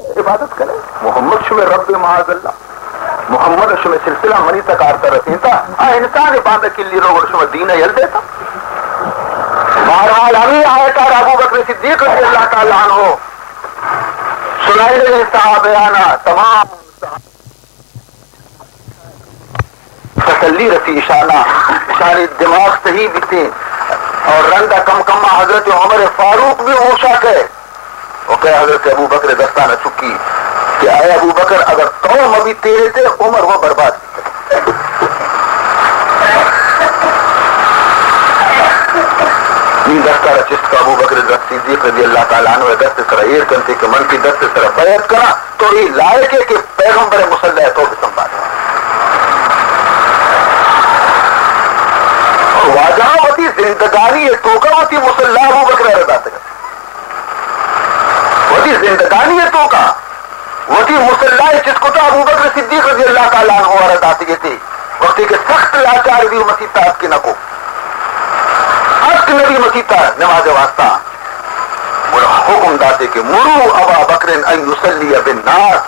عبادت کرے. محمد شمع رب معاذ اللہ محمد شمع سلسلہ منی تک آرتا رسیتا انسان عبادت کے لیے روگ شمع دین یل دیتا. بہرحال ہمیں آیت اور ابو بکر صدیق رضی اللہ تعالیٰ عنہ سنائی لے صحابیانہ تمام تسلی رسی اشانہ اشاری دماغ صحیح بھی تھے اور رندہ کم کما حضرت عمر فاروق بھی ہوشا کے اوکے حضرت ابو بکر دستانہ چکی کہ آئے ابو بکر اگر قوم ابھی تیرے تھے عمر وہ برباد نہیں دستہ رچست کا ابو بکر صدیق رضی اللہ تعالیٰ عنہ دست سر ایر کنتے کہ من کی دست سر بیعت کرا تو یہ لائق ہے کہ پیغمبر مسلح تو بھی سنبھالا اور واجہ وتی زندگانی ہے تو کا وتی مسلح ابو بکر رضا تک وتی زندگانی ہے تو کا وتی مسلح جس کو تو ابو بکر صدیق رضی اللہ تعالیٰ عنہ رضا تک تھی وقتی کہ سخت لاچار بھی مسیح تاپ کی نکو نبی مسیطہ نماز واسطہ حکم داتے کہ مرو ابا بکر ان یصلی بالناس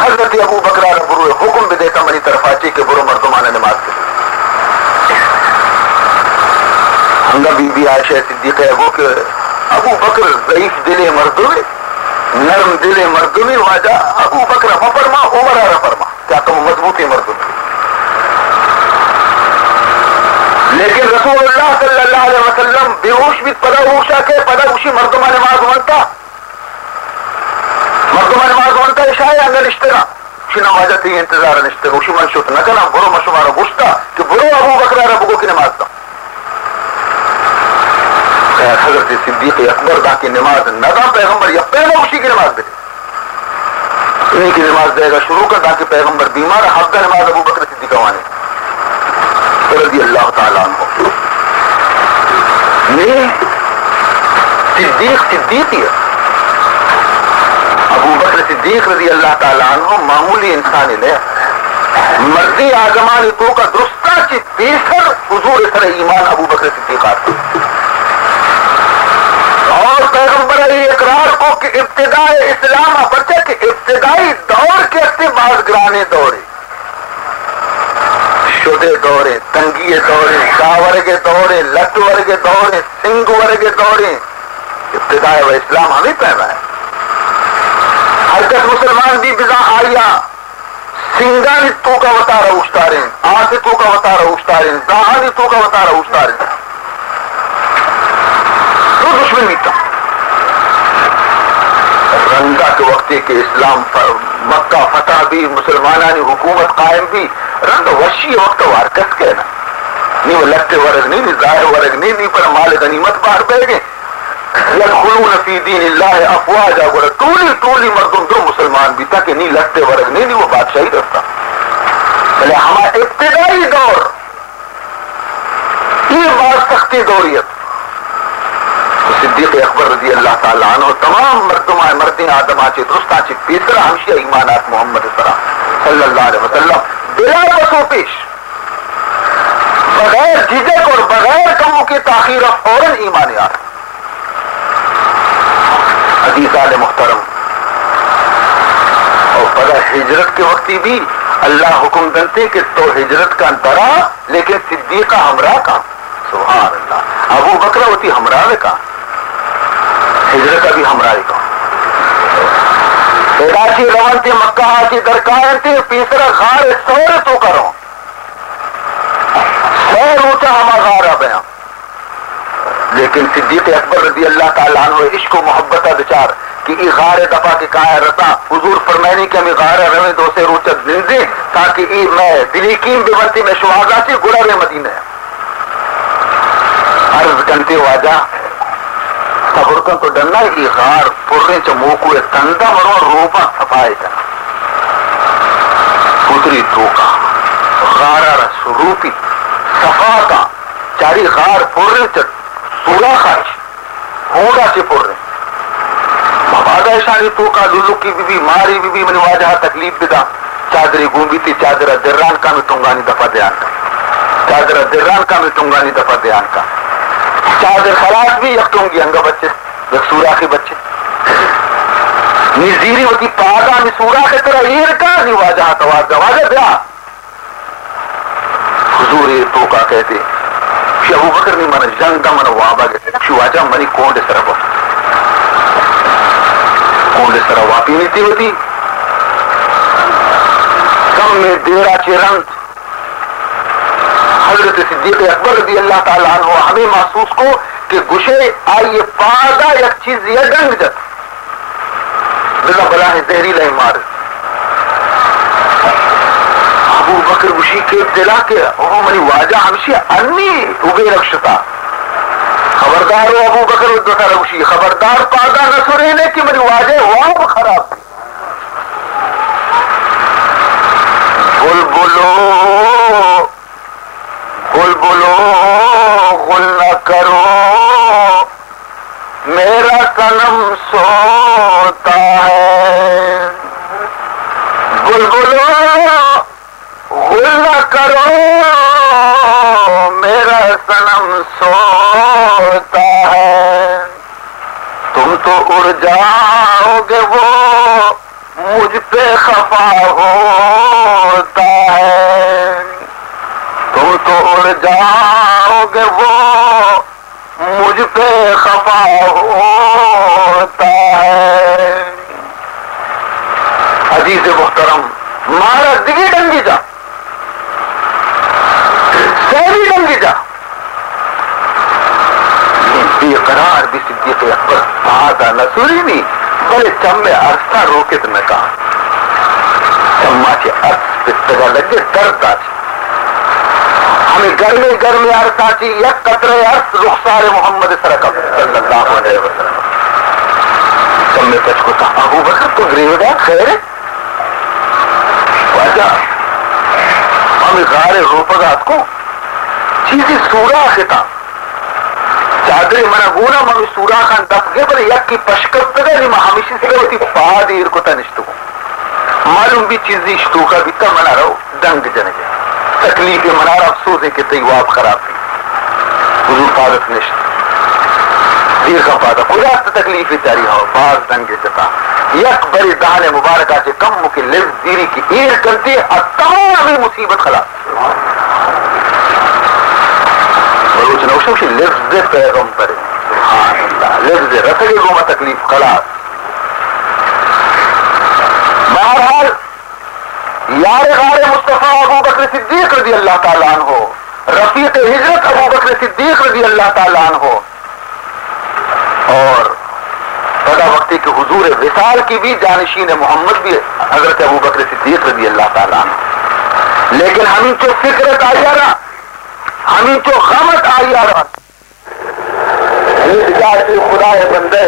حضرت ابو بکر برو حکم بھی دیتا منی طرف آچے کہ برو مردمانہ نماز کرے. ہنگا بی بی عائشہ صدیقہ وہ کہ ابو بکر ضعیف دل مردمی نرم دل مردمی واجہ ابو بکر مفرما عمر رفرما کیا کم مضبوطی مردمی لیکن رسول اللہ صلی اللہ علیہ وسلم بیہوش بھی پدا اوشا کے پدا اوشی مردمہ نماز مانتا اشائے انگر اشترا اوشی نمازہ تھی انتظار نشترا اوشی منشوت نکنا برو مشمارا گوشتا کہ برو ابو بکر ربگو کی نماز دا خیر حضرت صدیق اکبر دا کی نماز ندا پیغمبر یا پہلے اوشی کی نماز دے انہیں کی نماز دے گا شروع کر دا کہ پیغمبر بیمار حق دا نماز ابو بکر صدیق وانے رضی اللہ تعالیٰ عنہ نہیں صدیقی ہے. ابو بکر صدیق رضی اللہ تعالیٰ عنہ معمولی انسان لے مرضی آزمانی تو کا درستہ چی بیسر حضور سر ایمان ابو بکر صدیق آتا اور پیغمبر اقرار کو کہ ابتدائی اسلام بچے کہ ابتدائی دور کے بعد گرانے دورے شدے دورے تنگیے دورے کاور کے دورے لٹ ورگے دورے سنگ ورگے دورے ابتدائی و اسلام ہمیں پیدا ہے. حرکت مسلمان بھی بزا آیا سنگانی تو کا وطارہ اوشتاریں آسے تو کا وطارہ اوشتاریں زہانی تو کا وطارہ اوشتاریں تو دشمن میتا رنگا کے وقتی کہ اسلام مکہ فتح بھی مسلمانانی حکومت قائم بھی رنگ وشی وقت وارکس کہنا نہیں وہ لگتے ورگ نہیں ظاہر ورگ نہیں پر مال غنیمت باہر بیٹھ گئے یدخلون فی دین اللہ افواجا گوڑا تولی مردم دو مسلمان بھی تھا کہ نہیں لگتے ورگ نہیں وہ بادشاہی رستا بلے ہمارا ابتدائی دور یہ بات سختی دوریت صدیق اکبر رضی اللہ تعالیٰ عنہ تمام مردین آدم آچے درستا چی پیسرا ہمشی ایمانات محمد صلی اللہ علیہ وسلم بلا بسو پیش بغیر جھجک اور بغیر کموں کی تاخیر فوراً ایمان یار. عزیزان محترم اور پدا ہجرت کے وقتی بھی اللہ حکم دنتے کہ تو ہجرت کا درا لیکن صدیقہ ہمراہ کا سبحان اللہ ابو بکر ہوتی ہمراہ کا ہجرت کا بھی ہمراہ کا ایڈاچی روان تھی مکہ کی درکار تھی پیسرا غار سور تو کرو سور اونچا ہما غار بیاں لیکن صدیق اکبر رضی اللہ تعالیٰ عنہ عشق و محبت بچار کہ ای غار دفع کی کایا رتا حضور فرمائنی کہ ہمیں غار رویں دو سے روچت ننزی تاکہ ای میں دلی کیم ببنتی میں شوازا چی گرار مدینہ عرض کنتے واجہ صبر کن تو ڈننا ای غار پرنے چا موکوے تندہ مرو روپا صفائے کنا پتری توکا غارہ رسروپی صفا کا چاری غار پرنے چا سورا خاچ ہونگا چی پرنے مبادہ اشانی توکا للو کی بی بی ماری بی بی منی واجہ تکلیف بدا چادری گونگی تھی چادرہ دران کا میں تنگانی دفع دیان کا چادرہ دران کا میں تنگانی دفع دیان کا چادر خلاص بھی یک تنگی انگا بچے یک سورا کی بچے زیری وتی پادا می سورا کے طرح ایرکا نی واجہ توازہ واجہ بیا حضور تو کا کہتے کہ ابو بکر نے من جنگ دا من وابا گئے شو واجہ منی کونڈ سرا بس کونڈ سرا واپی نیتی ہوتی کم میں دیرا چرند حضرت صدیق اکبر رضی اللہ تعالیٰ عنہ ہمیں محسوس کو کہ گشے آئیے پادا یک چیز یہ ڈنگ جت بلا بلا ہے زہری لائے مار ابو بکر گشی کے دلا کے اوہ منی واجہ ہمشی انی اوبے رکشتا خبردار ہو ابو بکر ودتا گشی خبردار پادا نہ سرینے کی منی واجہ واب خراب بلبلو بلبلو غل نہ کرو میرا صنم سوتا ہے بلبلو غل نہ کرو میرا صنم سوتا ہے تم تو اڑ جاؤ گے وہ مجھ پہ خفا ہوتا ہے تم تو اڑ جاؤ گے وہ مجھ پہ خفا ہوتا ہے عزیز محترم مارا دگی ڈنگی جا سیری ڈنگی جا بے قرار بھی صدیق اکبر پادا نصوری نہیں بلے چمے عرصہ روکت میں کہا چمہ کے عرص پہ تگا لگے درد آج ہمیں گرمی عرصہ چی یک قطرے عرص رخسار محمد سرکم صلی اللہ علیہ وسلم چمے پچ کو کہا ابو بکر تو گریو گا خیر واجہ ہمیں غار روپگات کو چیزی سورا خطا چادر منا گونا ممی سورا خان دفگے پر یک کی پشکت تگا نما ہمیشی سے گئے پا دیر کو تنشتو معلوم بھی چیزی اشتو کا بھی تا منا رہو دنگ جنگے تکلیف منا رہا افسوس ہے کہ تیواب خراب بھی حضور پادت نشت دیر کا پادا خدا تا تکلیف جاری ہو باز دنگے جتا یک بری دہن مبارکہ سے کم مکی لفظ دیری کی ایر کرتی ہے تمامی مصیبت خلاص بلوچ نوشم شی لفظ پیغمبر سبحان اللہ لفظ رسل گوما تکلیف خلاص بہرحال یار غار مصطفیٰ ابو بکر صدیق رضی اللہ تعالیٰ عنہ رفیق ہجرت ابو بکر صدیق رضی اللہ تعالیٰ عنہ اور پدا وقتی کہ حضور وصال کی بھی جانشین محمد بھی حضرت ابو بکر صدیق رضی اللہ تعالیٰ عنہ لیکن ہمیں جو فکرت آئی آ رہا ہمیں جو غمت آئی آ رہا جاتی خدا بندے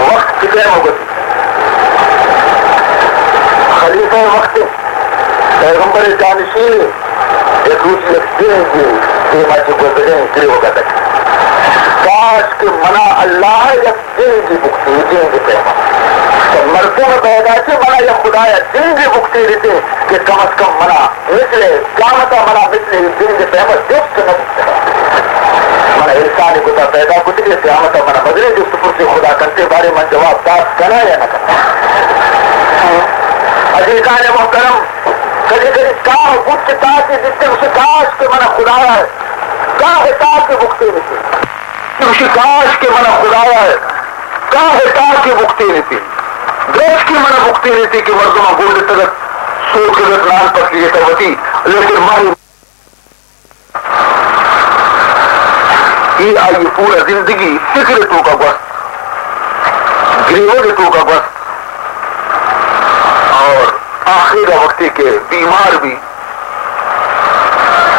وقت کتنے ہوگتی خلیفہ وقت پیغمبر جانشین ایک دوسری دین کی سیما چکو بدین کری ہوگا تک کاش کے منا اللہ یا دین کی بکتی دین کی پیما مردوں میں پیدا سے منا یا خدا یا دین کی بکتی رہتے کہ کم از کم منا مثلے قیامتا منا مثلے دین کی پیما جب سے نہ منا انسانی کتا پیدا کتی کہ قیامتا منا مدرے جو سفر سے خدا کرتے بارے من جواب داد کرنا یا نہ کرنا عزیزان محترم کبھی کبھی کہاں کچھ تاکہ جس سے اسے کاش کے منا خدایا ہے کہاں ہے تاکہ بکتے رہتے اسے کاش کے منا خدایا ہے کہاں ہے تاکہ بکتے رہتے دیش کی منا بکتے رہتی کہ مردمہ گولڈ تلک سوک تلک نال پس لیے توتی لیکن ماری یہ آئی پورا زندگی فکر تو کا گوست گریوہ تو کا گوست اور آخر وقتی کے بیمار بھی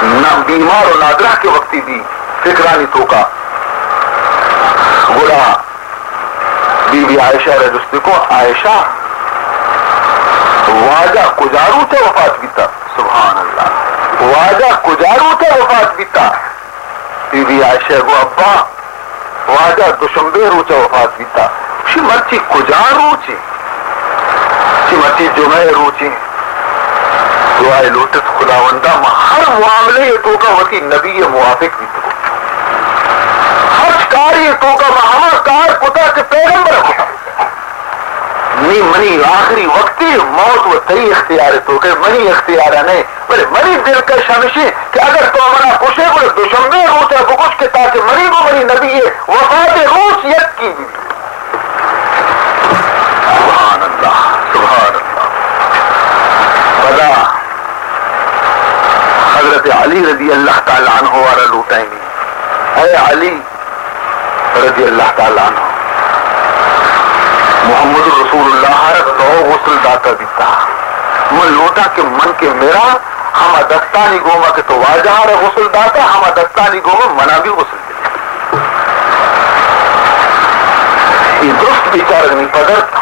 نہ بیمار اور نادرہ کے وقتی بھی فکرانی تو کا گڑا بی بی عائشہ رجستی کو عائشہ واجہ کجارو تے وفات بیتا سبحان اللہ واجہ کجارو تے وفات بیتا بی بی عائشہ کو ابا واجہ دوشنبے روچہ وفات بیتا شی مرچی کجارو چی مرچی جمعہ روچی دعائے لوٹت خداوندہ ہر معاملے یہ تو کا وقتی نبی موافق بھی تو ہر کاری تو کا ہما کار کتا کے پیغمبر ہوتا منی آخری وقتی موت و تری اختیار تو کہ منی اختیارہ نہیں بلے منی دلکش ہمیشہ کہ اگر تو منا کشے بولے دشمبے روچ ہے بکش کے تاکہ منی کو منی نبی ہے وفات روس یک کی بھی سبحان اللہ سبحان اللہ بدا حضرت علی رضی اللہ تعالیٰ عنہ وارا لوٹائیں گے اے علی رضی اللہ تعالیٰ عنہ محمد رسول اللہ تو غسل داتا دیتا من لوٹا کہ من کے میرا ہما دستانی گوما کہ تو واجہ رہا غسل داتا ہما دستانی گوما منا بھی غسل دیتا یہ درست بیچارہ نہیں پدرتا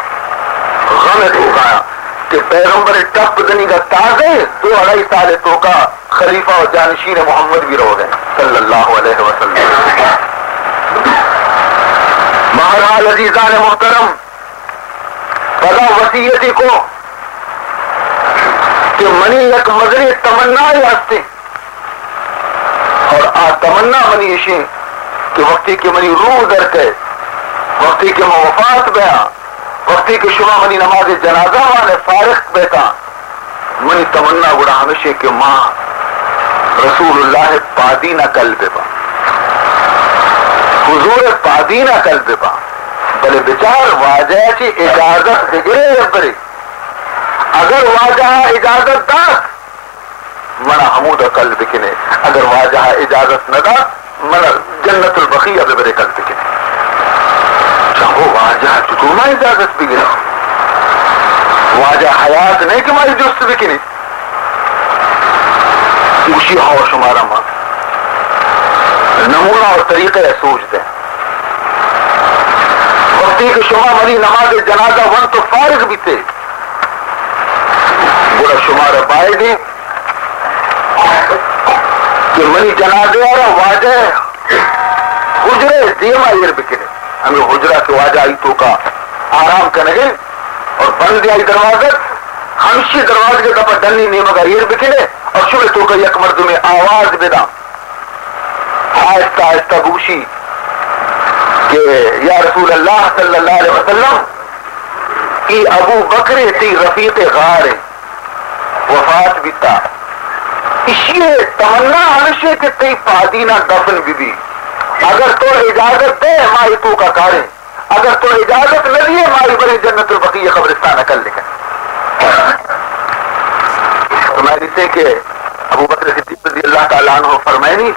غم تو کہا کہ پیغمبر ٹپ دنی کا تازے 2-2.5 سال تو کا خلیفہ و جانشین محمد بھی رو گئے صلی اللہ علیہ وسلم بہرحال عزیزان محترم بدا وسیعتی کو کہ منی یک مزری تمنا ہی ہستے اور آ تمنا منی اشیں کہ وقتی کے منی روح در کے وقتی کے وفات بیا وقتی کے شما منی نماز جنازہ والے فارغ بیتا منی تمنا گڑا ہمیشہ کہ ماں رسول اللہ پادینہ قلب با حضور پادینہ قلب با بلے بچار واجہ چی اجازت بگرے یا برے اگر واجہ اجازت دا منا حمود قلب کنے اگر واجہ اجازت نہ دا منا جنت البقیہ ببرے قلب کنے چاہو واجہ چطور ما اجازت بگرے واجہ حیات نہیں کہ ماری جست بکنے اسی ہو شمارا ماں نمونہ اور طریقہ سوچ دیں وقتی کہ شما منی نماز جنازہ ون تو فارغ بھی تھے برا شمار بائے دیں کہ منی جنازے آرہ واجہ حجرے دیما ایر بکنے ہمیں حجرہ کے واجہ آئی تو کا آرام کرنے اور بند آئی دروازت ہمشی دروازے کے دفعہ ڈنی نیمہ کا ایر بکنے اور شبہ تو کا یک مرد میں آواز بیدا آہستہ آہستہ گوشی کہ یا رسول اللہ صلی اللہ علیہ وسلم ای ابو بکر تی رفیق غار وفات بیتا اسی تمنا ہمیشہ کہ تی پادینہ دفن بھی اگر تو اجازت دے مائی تو کا کاریں اگر تو اجازت نہ دیے مائی بڑی جنت البقیہ قبرستان کر لکھیں فرمائی سے کہ ابو بکر صدیق رضی اللہ تعالیٰ عنہ فرمائنی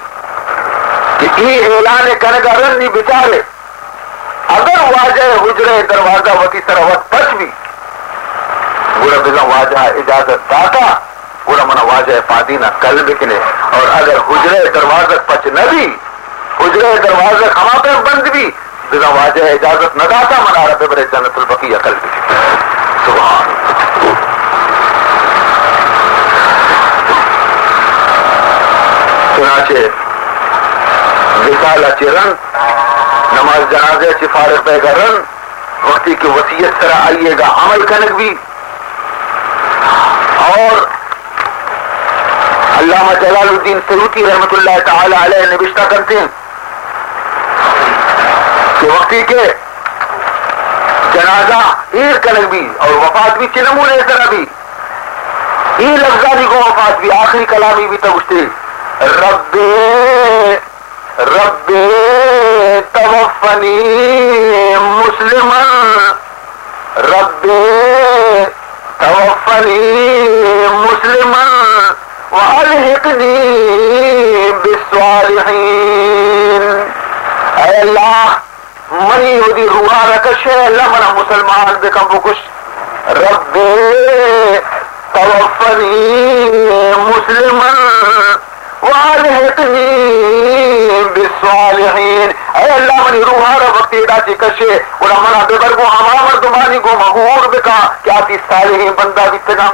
کہ یہ اعلان کنگا رنی بچارے اگر واجہ حجرے دروازہ وتی سروت پچ بھی گوڑا بزا واجہ اجازت داتا گوڑا منا واجہ پادینہ قلب کنے اور اگر حجرے دروازہ پچ نہ بھی حجرے دروازہ ہما پہ بند بھی بزا واجہ اجازت نہ داتا منا رب برے جنت البقیہ قلب کنے سبحان چنانچہ وصالہ چرن نماز جنازے چی فارغ بے گرن وقتی کی وصیت سرا آئیے گا عمل کنک بھی اور علامہ جلال الدین سیوطی رحمت اللہ تعالی علیہ نوشتہ کرتے ہیں کہ وقتی کے جنازہ ایر کنک بھی اور وفات بھی چنمونے سرا بھی ای لفظانی کو وفات بھی آخری کلامی بھی تگشتے رب توفنی مسلما رب توفنی مسلما والحقنی بالصالحین اے اللہ منی ودی روحا رکش ہے اللہ منا مسلمان بکم بکش رب توفنی مسلما والحقنی بالصالحین اے اللہ منی روحا را وقتی ادا چی کشے اونا منا بے برگو ہما مردمانی کو مغور بکا کیا تی صالحین بندہ بیتنا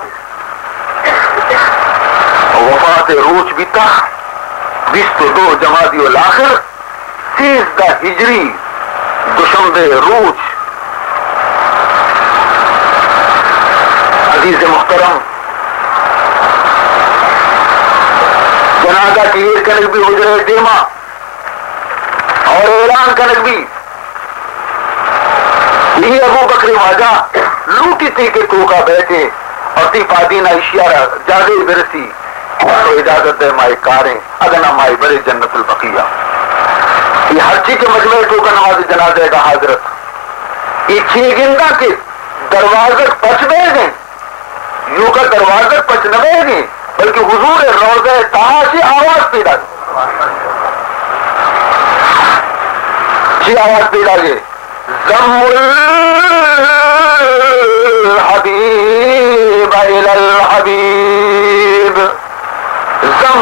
وفات روچ بیتا 22 جمادی الاخر 13 ہجری دوشنبے روچ عزیز محترم جنازہ کلیر کنک بھی حجرے دیما اور اعلان کنک بھی یہ ابو بکر واجہ لوٹی تھی کہ تو کا بیٹھے اور تی پادینہ اشیارہ جاگے برسی تو اجازت دے مائی کاریں اگنا مائی برے جنت البقیہ. یہ ہر چیز کے مجمع تو کا نماز جنازے کا حاضرت یہ چیز گندہ کے دروازہ پچ بے گئے یوں کا دروازہ پچ نہ بے گئے بلکہ حضور روضہ طہا سے آواز پیدا کی آواز پیدا گئے زم الحبیب الی الحبیب زم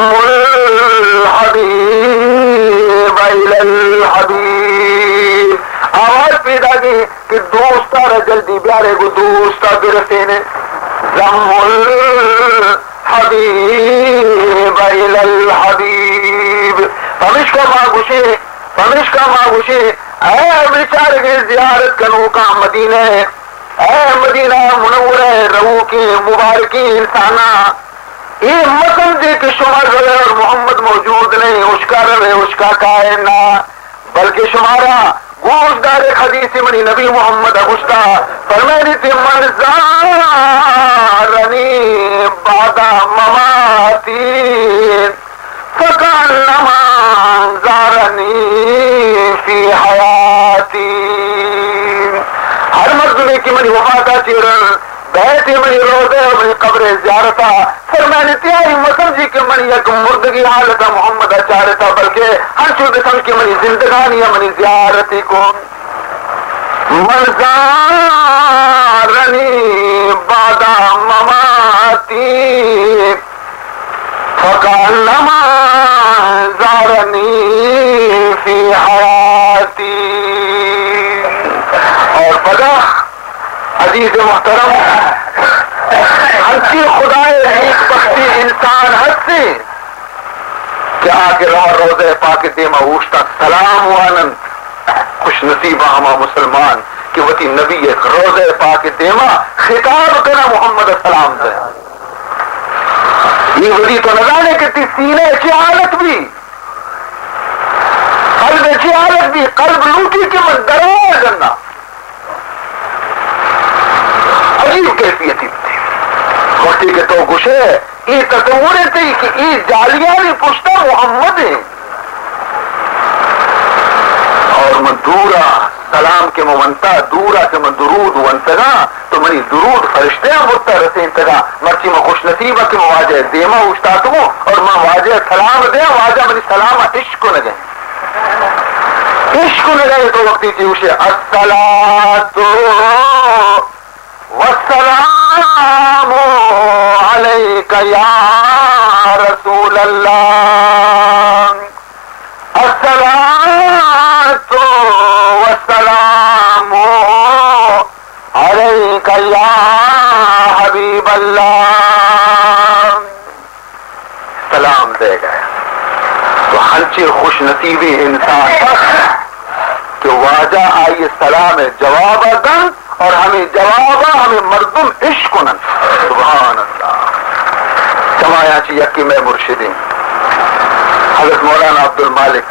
الحبیب الی الحبیب. آواز پیدا کی کہ دوستا جلدی پیارے کو دوستا برسے نے زم الحبیب الی الحبیب. پمش کا ماں گوشے اے بیچارے کی زیارت کنو کا مدینہ اے مدینہ منورہ رو کی مبارکی انسانہ یہ مسجد کہ شما روے اور محمد موجود نہیں اس کا روے اس کا کائنہ بلکہ شمارا گوش دار حدیث منی نبی محمد اگشتا فرمانی تھی من زارنی بعد مماتی فکانما زارنی فی حیاتی. ہر مردمی کی منی وفاتا چیرن بیٹی منی روزے اور منی قبر زیارتا فرمانی تیاری مسجد کی منی یک مردگی حالتا محمد اچارتا بلکہ ہنچو بسم کی منی زندگانی منی زیارتی کو من زارنی بعد مماتی فکانما زارنی فی حیاتی. اور پدا عزیز محترم ہنچی خدائے نیک بختی انسان حد سے کہ آگے روزے پاک دیما اوشتا سلام وانند خوش نصیبہ ہما مسلمان کہ وتی نبی ایک روزے پاک دیما خطاب کرنا محمد السلام سے یہ وزی تو نظانے کہ تی سینے کی حالت بھی قلب کی حالت بھی قلب لوٹی کے من دروا جنہ عجیب کیفیتی تھی وقتی کے تو گوشے یہ تصورے تھی کہ یہ جالیانی پشتا محمد ہے اور من دورا سلام کے منتا دورا کے من درود ونتگا تو منی درود فرشتے ہیں مدتا رسے انتگا مرچی میں خوش نصیبہ کی مواجہ دیما اوشتا تمو اور میں واجہ سلام دیا واجہ منی سلام عشق کو نگے عشق کو نگے تو وقتی تھی اوشے الصلاة والسلام علیک یا رسول اللہ الصلاة والسلام علیک یا حبیب اللہ. سلام دے گئے تو ہنچے خوش نصیبی انسان کہ واجہ آئیے سلام جواب دن اور ہمیں جوابا ہمیں مردم عشق نن سبحان اللہ. سمایا چی یکی میں مرشدین حضرت مولانا عبد المالک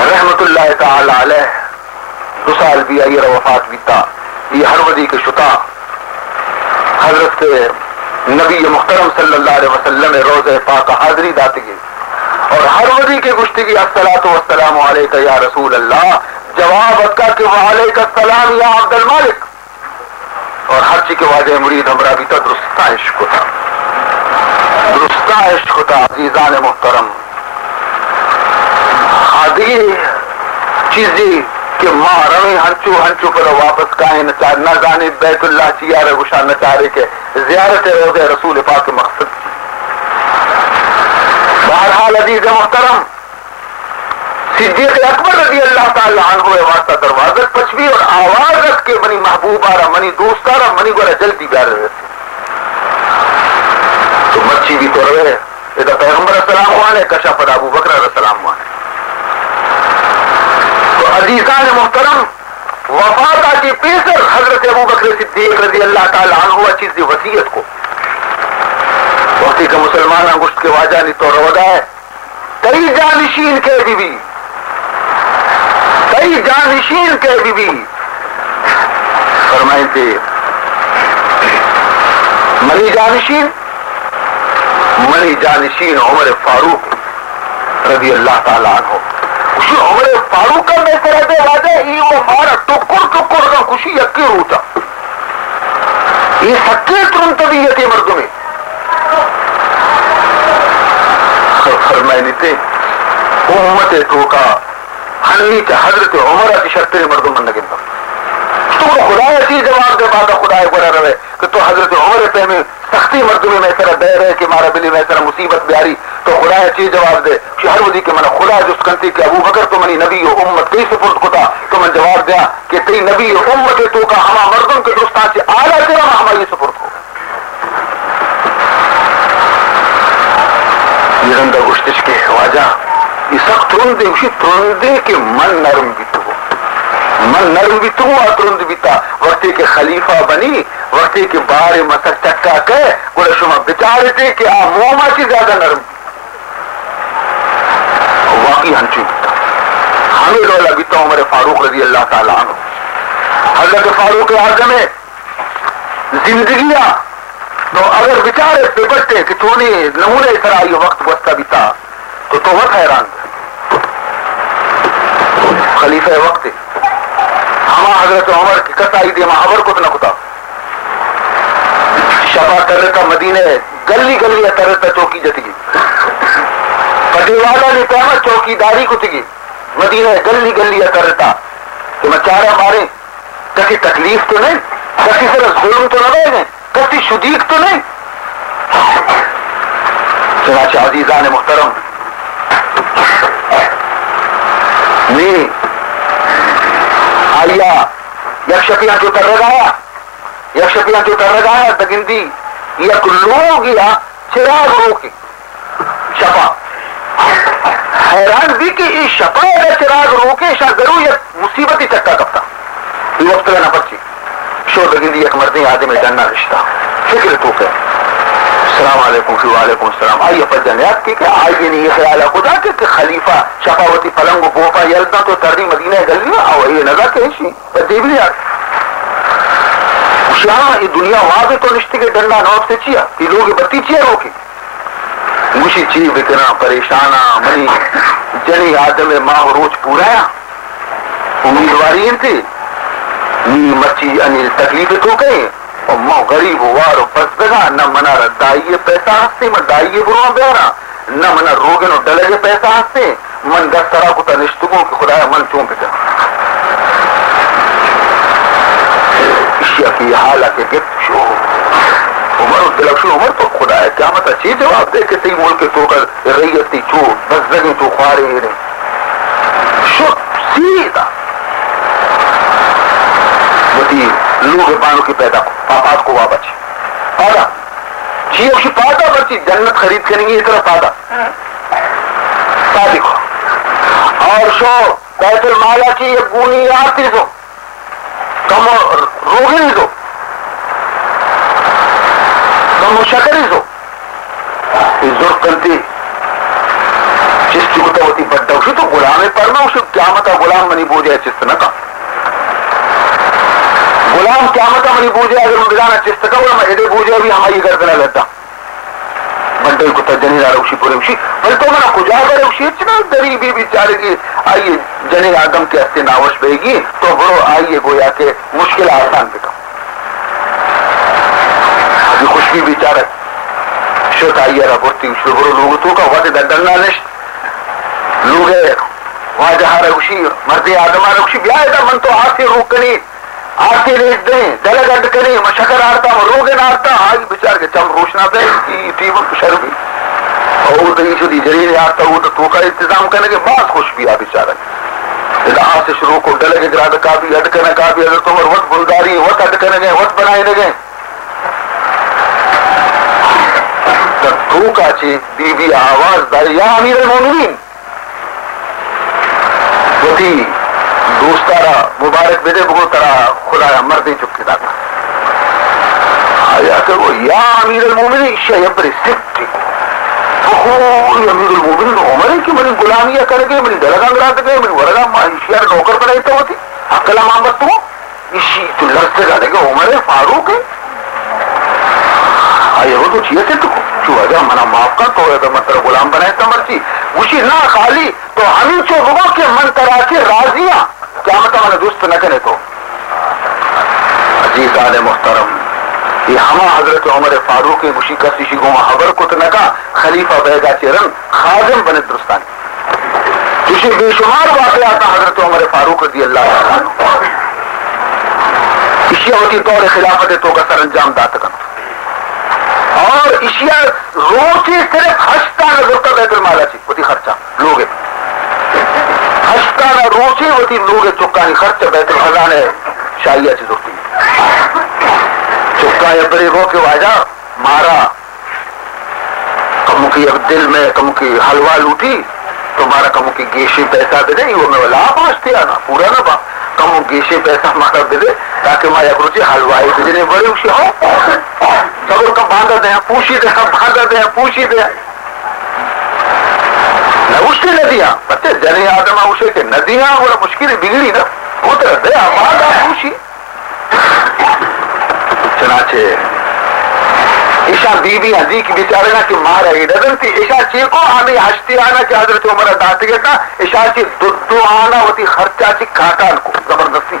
رحمت اللہ تعالی علیہ 2 سال بھی آئی وفات بیتا یہ ہر ودی کے شتا حضرت کے نبی محترم صلی اللہ علیہ وسلم روزہ پاک حاضری داتی گئی اور ہر ودی کے گشتگی الصلاۃ والسلام علیک یا رسول اللہ جواب کا کہ وعلیک السلام یا عبد المالک اور ہر چیز کے واجہ مرید ہمرا بھی تھا درستہ عشق تھا درستہ عشق تھا. عزیزان محترم حادی چیزی کہ ماں روی ہنچو پر واپس کائیں نہ جانے بیت اللہ چیارے گشا نچارے کے زیارت روزہ رسول پاک مقصد. بہرحال عزیز محترم صدیق اکبر رضی اللہ تعالی عنہ واسطہ دروازہ پچھوی اور آواز رکھ کے منی محبوب آرہ منی دوست آرہ منی گورا جلدی پیار رہے تھے تو مچھی بھی تو رہے ادھا پیغمبر السلام وانے کشا پر ابو بکر السلام وانے. تو عزیزان محترم وفات آتی پیسر حضرت ابو بکر صدیق رضی اللہ تعالی عنہ چیز دی وصیت کو وقتی کا مسلمان انگشت کے واجہ نہیں تو رودا ہے کئی جانشین کے بی فرمائیں تھے منی جانشین عمر فاروق رضی اللہ تعالیٰ عنہ خوشی عمر فاروق کا میں کرے دے واجہ ای وہ مارا ٹکر کا خوشی یکی روتا یہ سکے ترم طبیعتی مردوں میں فرمائنی تھے امت تو کا ہنوی چا حضرت عمرہ کی شرطے مردوں من لگن تھا تو خدا ایسی جواب دے باتا خدا گورا رہے کہ تو حضرت عمر پہ میں سختی مردمی میں سر دے رہے کہ مارا بلی میں سر مصیبت بیاری تو خدا ایسی جواب دے شہر ودی کہ من خدا جس کنتی کہ ابو بکر تو منی نبی و امت کئی سپرد کتا تو من جواب دیا کہ کئی نبی و امت تو کا ہما مردم کے درستان سے آلہ تیرا ہما یہ سپرد ہو یہ رندہ گشتش کے واجہ یہ سخت ترندے اسی ترندے کہ من نرم بھی تو ترند بیتا وقتی کے خلیفہ بنی وقتی کے بار مسک چکا کہ گوڑا شما بچارے تھے کہ موما کی زیادہ نرم واقعی ہنچی بیتا ہمیں رولا بیتا عمر فاروق رضی اللہ تعالیٰ عنہ حضرت فاروق اعظم زندگیاں تو اگر بچارے پہ بچتے کہ تو نے نمونے طرح یہ وقت بستا بیتا تو وقت حیران خلیفہ وقت ہما حضرت عمر کی کسائی دے محبر کو نہ کتا شفا ترتا مدینہ گلی ترتا چوکی جتگی پٹی والا نے پہما چوکی داری کو تگی مدینہ گلی ترتا کہ مچارہ مارے کسی تکلیف تو نہیں کسی طرح ظلم تو نہ رہے کسی شدید تو نہیں چنانچہ عزیزان محترم نہیں آیا یک شپیاں جو تر رگایا تگندی یک لوگ یا چراغ روکی شپا حیران بھی کہ یہ شپا یا چراغ روکے شاہ ضرور یک مصیبتی چکا کپتا یہ وقت لینا پرچی شو تگندی یک مردی آدم جنہ رشتہ فکر تو کہ السلام علیکم وعلیکم السلام آئیے پر جنیات کی کہ آئیے نہیں یہ خیال ہے خدا کہ خلیفہ شفاوتی پلنگ و بوفا یلدنا تو تردی مدینہ گلی آو یہ نظر کہشی پر دیب لیا شاہ یہ دنیا واضح تو نشتی کے ڈنڈا نوب سے چیا یہ لوگ بتی چیا روکی مشی چی بکنا پریشانا منی جنی آدم ماہ روچ پورایا امیدواری تھی نی مچی انیل تکلیف تو کہیں اور ماں غریب وارو پس دگا نہ منا دائیے پیسہ ہستے من دائیے بروا بیارا نہ منا روگنو ڈلگے پیسہ ہستے من دس طرح کو تنشتگوں کہ خدایا من چون پتا اشیاء کی حالہ کے گفت شو عمر دلک شو عمر تو خدایا کیا مت اچھی جواب دے کہ تی ملک تو کر ریتی چو بس دگیں تو خوارے ہی رہے شو سیدھا بتی لوگ بانو کی پیدا پاپات کو واپس پادا چیئے اسی پادا بچی جنت خرید کریں گے اتنا پادا صادق اور شو بیت المالا کی یہ گونی آتی دو کم روگی دو کم شکری دو عزت کرتی جس چکتا ہوتی بڑھتا اسی تو غلام پرنا اسی قیامتا غلام منی بوجھے چست نہ کا غلام قیامتا منی بوجھے اگر مدگانا چست کا وہ میں بوجھے بھی ہماری گردنا لیتا بنٹے کو تجنی دار اوشی پورے اوشی بل تو منا کجا کرے اوشی اتنا غریبی بیچارے کی آئیے جنی آدم کے ہستے ناوش بے گی تو برو آئیے گویا کہ مشکل آسان پہ ابھی خوش بھی بیچارہ شوت آئیے رہا بورتی اوشی برو لوگ تو کا وقت دردنا نشت لوگ وہاں جہاں رہا اوشی مردی آدم آرہا اوشی بیائے دا من تو آتے روک کنی آتے ریٹ دیں دلگ اڈ کریں مشکر آرتا روگن آرتا آج بچار کے چم روشنا پہ ٹیبل شر بھی اور دئی شدی جریر آرتا وہ تو کا انتظام کرنے کے بعد خوش بھی آ بیچارہ آ سے شروع کو ڈلگ گراد کا بھی اڈ کرنے کا بھی اگر تمہر وقت بلداری وقت اڈ کرنے گئے وقت بنائے لگے تو کا چی بی بی آواز داری یا امیر المومنین وہ تھی دوستارا مبارک بدے بگو ترا خدا مردی چکی داتا آیا کہ وہ یا امیر المومنین شیبر سکتی بخوی امیر المومنین عمرے کی منی غلامیہ کر گئے منی دلگا گرات گئے منی ورگا معاشیار نوکر بنائیتا ہوتی اقلا محمد تو اسی تو لفظ کا لگے عمر فاروق ہے آئے ہو تو چیئے سے تو چو اجا منا معاف کا تو ہے مطلب غلام بنائے تمرچی اسی نہ خالی تو ہمیں چو رگو کے من کرا کے راضیاں کیا مطلب انہیں دوست نہ کرے تو عزیزان محترم یہ ہما حضرت عمر فاروق مشی کسی شگو حبر کت نکا خلیفہ بیگا چرن خادم بنے درستانی جسے بے شمار واقعات حضرت عمر فاروق رضی اللہ عنہ اشیاء ہوتی دور خلافت تو کا سر انجام داتا کن اور اشیاء روچی صرف ہشتا نظر کا بیت المالا چی ہوتی خرچہ لوگے ہشتا نہ روچی ہوتی لوگے چکانی خرچہ بیت الخزانے شاہیہ چیز ہوتی چکا یا بری رو کے واجہ مارا کمو کی دل میں کمو کی حلوہ لوٹی تمہارا کمو کی گیشی پیسہ دے دے وہ میں لا پہنچتی آنا پورا نہ با کمو گیشی پیسہ مارا دے دے تاکہ میں یک روچی حلوائی دے دے بڑے اسی ہو سب کا باندھا دے پوشی دے باندھا دے پوشی دے نہ اسی ندیاں بچے جنے آدم اسے کہ ندیاں بڑا مشکل بگڑی نا اتر دے باندھا پوشی چنانچہ ایشا بی بی عزی کی بیچارے نا کہ مارا ہی ڈزن تھی ایشا چیکو ہمیں ہشتی آنا کہ حضرت عمر داتے گئے تھا ایشا چی دو آنا ہوتی خرچہ چی کھاٹان کو زبردستی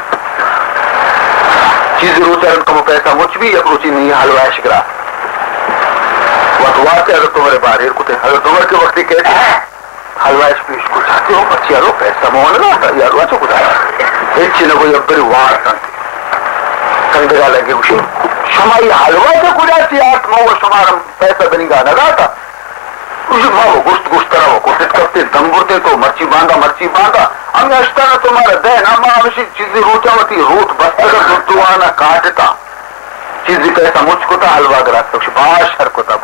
چیز روچہ ان کو پیسہ مچ بھی یک روچی نہیں حلوہ شکرا وقت واقع حضرت عمر باریر کو تھے حضرت عمر کے وقتی کہتے ہیں حلوہ پیش کو چاہتے ہو بچی آرو پیسہ مون رہا تھا یہ حلوہ چو گزارا ایک چیز کوئی ابری وار سنتی کندگا لگے اسی شمائی حلوہ سے کجا چی آت مو شمارم پیسہ دنگا نگا تھا اسی مو گشت طرح وہ کوشت کرتے دم برتے تو مرچی باندھا ہمیں اشتانا تمہارا دین اما ہمشی چیزی روچا ہوتی روٹ بستر دردوانا کاٹتا چیزی پیسہ مجھ کو تھا حلوہ گراتا باشر کو تھا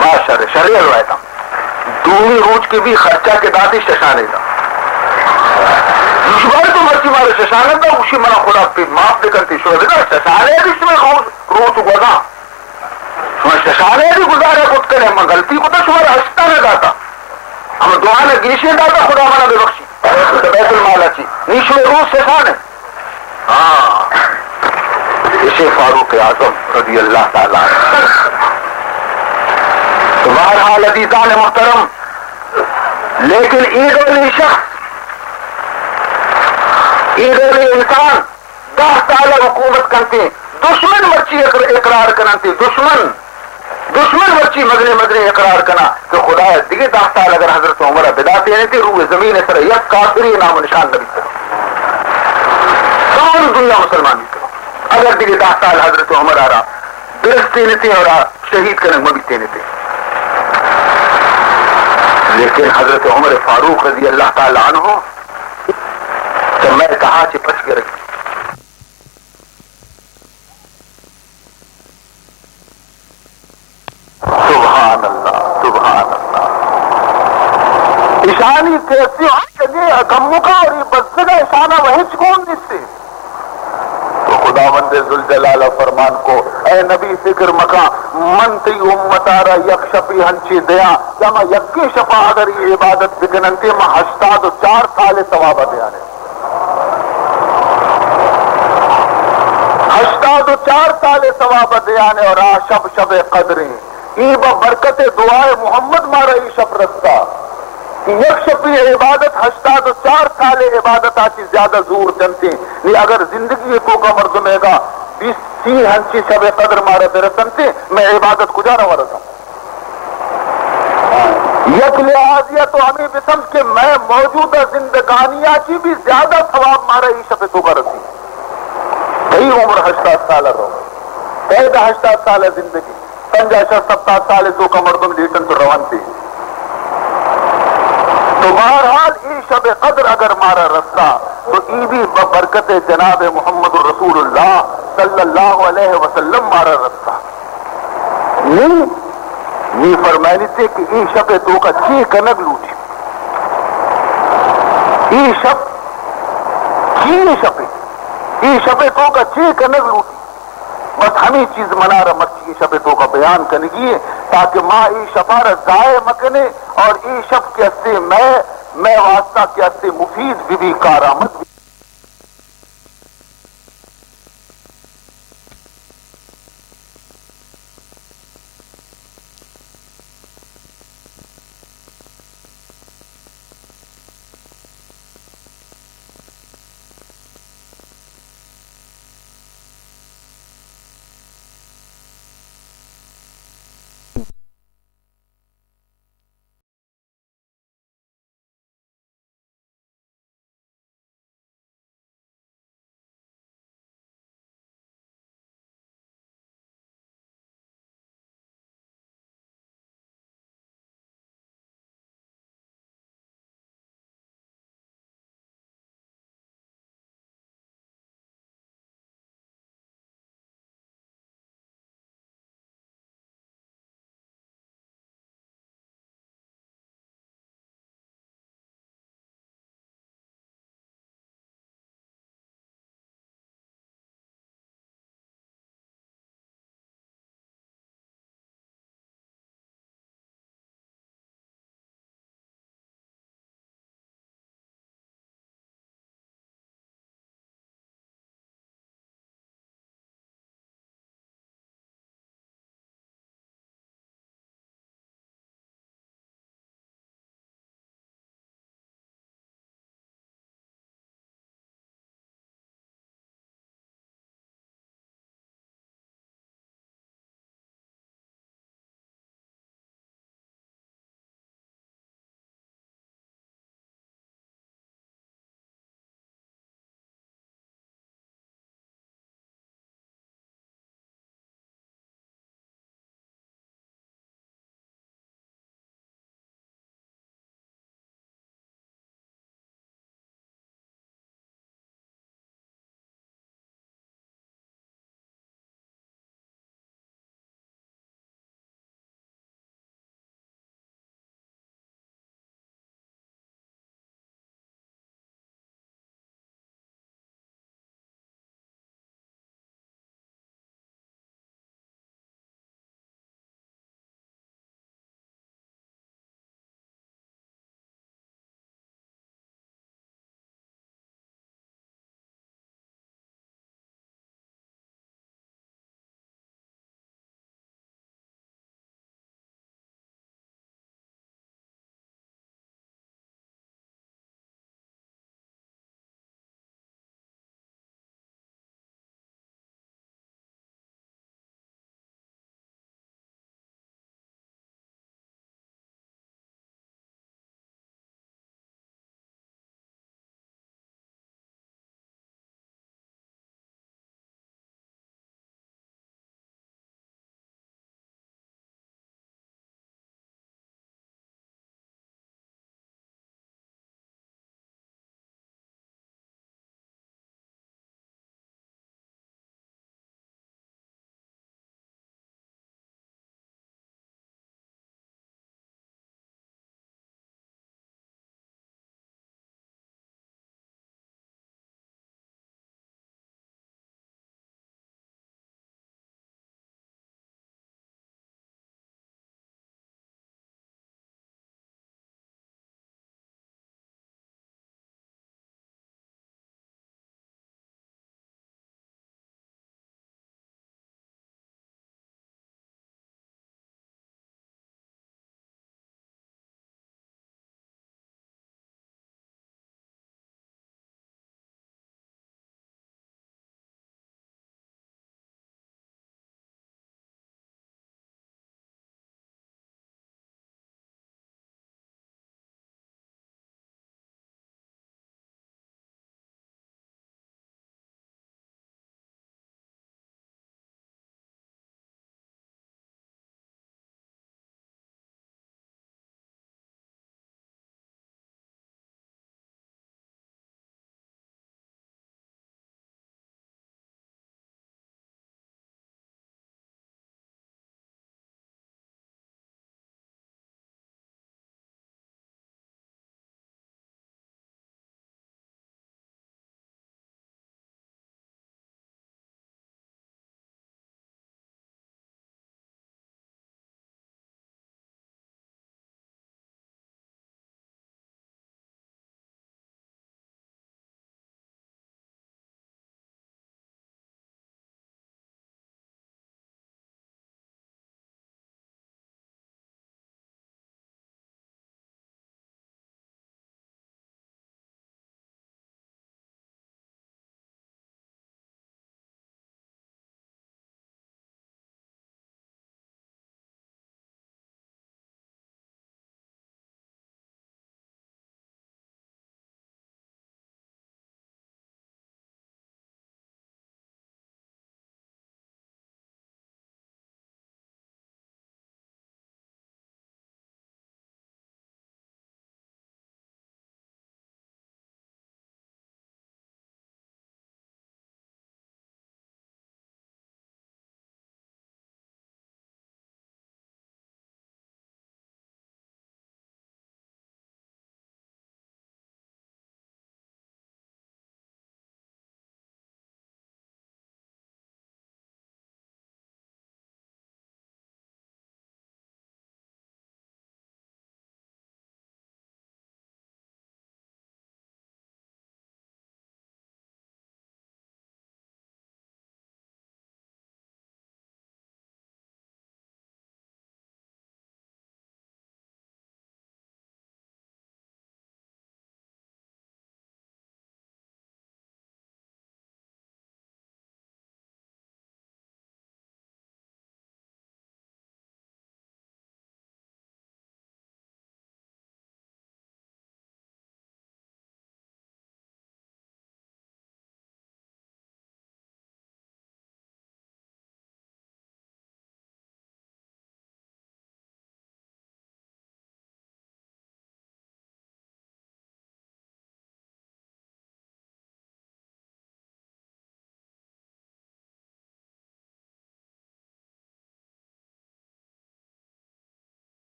باشر شرعی حلوہ تھا دومی روچ کے بھی خرچہ کے داتی ششانے تھا دوشبار تو مرچی مارے ششانے تھا اسی منا خدا پہ معاف دے کرتی شو دیکھا ششانے بھی اس میں روچ گزا ششانے بھی گزارے خود کرے میں غلطی کو تو شمار ہستا نہ داتا ہم دعانے گیشے داتا خدا منا بے بخشی بیت المالا چی نیش میں روچ ششانے اسے فاروق اعظم رضی اللہ تعالیٰ تو بہرحال عزیزان محترم لیکن عید والی شخص عید والی انسان 10 سال حکومت کرتے دشمن مرچی اقرار کرتے دشمن مرچی مدنے اقرار کرنا کہ خدا دیگه 10 سال اگر حضرت عمر بدعت یعنی تھی روح زمین سر یک کافری نام نشان نبی کرو ساری دنیا مسلمان بھی کرو اگر دیگه 10 سال حضرت عمر آ رہا درستے نہیں اور شہید کرنے مبیتے نہیں لیکن حضرت عمر فاروق رضی اللہ تعالی عنہ جب میں کہا کہ پچ کے رکھی سبحان اللہ اشانی کیسی کمو کا اور یہ بزدگا اشانہ وہی چکون جس سے تو خدا بند ذوالجلال فرمان کو اے نبی فکر مکا من تی امتارا یک شپی ہنچی دیا جمع یکی شفا اگر یہ عبادت بکننتی میں 84 سال ثواب دیانے 84 سال ثواب دیانے اور شب قدریں ای با برکت دعائے محمد مارا ای شب رستا یک شپی عبادت 84 سال عبادت آچی زیادہ زور جنتی نہیں اگر زندگی تو کا مردمے گا 20 ہنچی شب قدر مارا برسنتی میں عبادت کجا رہا رہا یک لحاظیہ تو ہمیں بسم کہ میں موجودہ زندگانیہ کی بھی زیادہ ثواب مارا ای شب تو کا رسی کئی عمر 80 سال رہو قید 80 سال زندگی 50-70 سال تو کا مردم لیٹن تو روان تھی تو بہرحال ای شب قدر اگر مارا رستا تو ای بھی برکت جناب محمد رسول اللہ صلی اللہ علیہ وسلم مارا رستا نہیں یہ فرمانی تھے کہ ای شب تو کا 6 کنگ لوٹی ای شب تو کا 6 کنگ لوٹی بس ہمیں چیز منا رہا مرچی شب تو کا بیان کرنے گی تاکہ ماں ای شفار ضائع مکنے اور ای شب کے اسے میں واسطہ کے اسے مفید بھی کارآمد